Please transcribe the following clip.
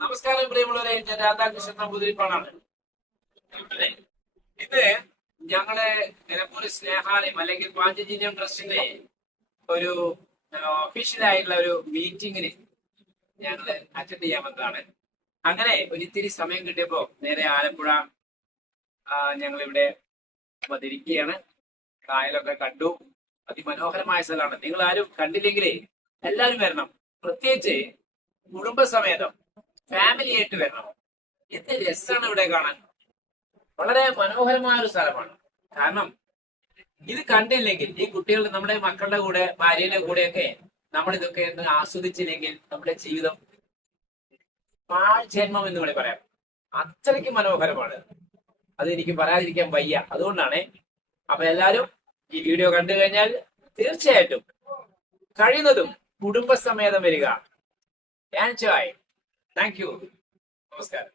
നമസ്കാരം പ്രിയമുള്ളവരെ, ഞാൻ രാധാകൃഷ്ണൻ നമ്പൂതിരിപ്പാടാണ്. ഇത് ഞങ്ങളെ നിലമ്പൂർ സ്നേഹാലയം അല്ലെങ്കിൽ പാഞ്ചജന്യം ട്രസ്റ്റിന്റെ ഒരു ഒഫീഷ്യൽ ആയിട്ടുള്ള ഒരു മീറ്റിംഗിന് ഞങ്ങൾ അറ്റൻഡ് ചെയ്യാൻ വന്നതാണ്. അങ്ങനെ ഒരിത്തിരി സമയം കിട്ടിയപ്പോ നേരെ ആലപ്പുഴ ഞങ്ങളിവിടെ വന്നിരിക്കുകയാണ്. കായലൊക്കെ കണ്ടു. അതിമനോഹരമായ സ്ഥലമാണ്. നിങ്ങൾ ആരും കണ്ടില്ലെങ്കിലേ എല്ലാവരും വരണം. പ്രത്യേകിച്ച് കുടുംബസമേതം ഫാമിലി ആയിട്ട് വരണം. എന്ത് രസമാണ് ഇവിടെ കാണാൻ. വളരെ മനോഹരമായ ഒരു സ്ഥലമാണ്. കാരണം ഇത് കണ്ടില്ലെങ്കിൽ ഈ കുട്ടികൾ നമ്മുടെ മക്കളുടെ കൂടെ ഭാര്യയുടെ കൂടെയൊക്കെ നമ്മൾ ഇതൊക്കെ ഒന്ന് ആസ്വദിച്ചില്ലെങ്കിൽ നമ്മുടെ ജീവിതം ജന്മം എന്ന് വേണമെങ്കിൽ പറയാം. അത്രയ്ക്ക് മനോഹരമാണ്. അത് എനിക്ക് പറയാതിരിക്കാൻ വയ്യ. അതുകൊണ്ടാണ്. അപ്പൊ എല്ലാരും ഈ വീഡിയോ കണ്ടു കഴിഞ്ഞാൽ തീർച്ചയായിട്ടും കഴിയുന്നതും കുടുംബസമേതം വരിക. എൻജോയ്. Thank you. നമസ്കാരം.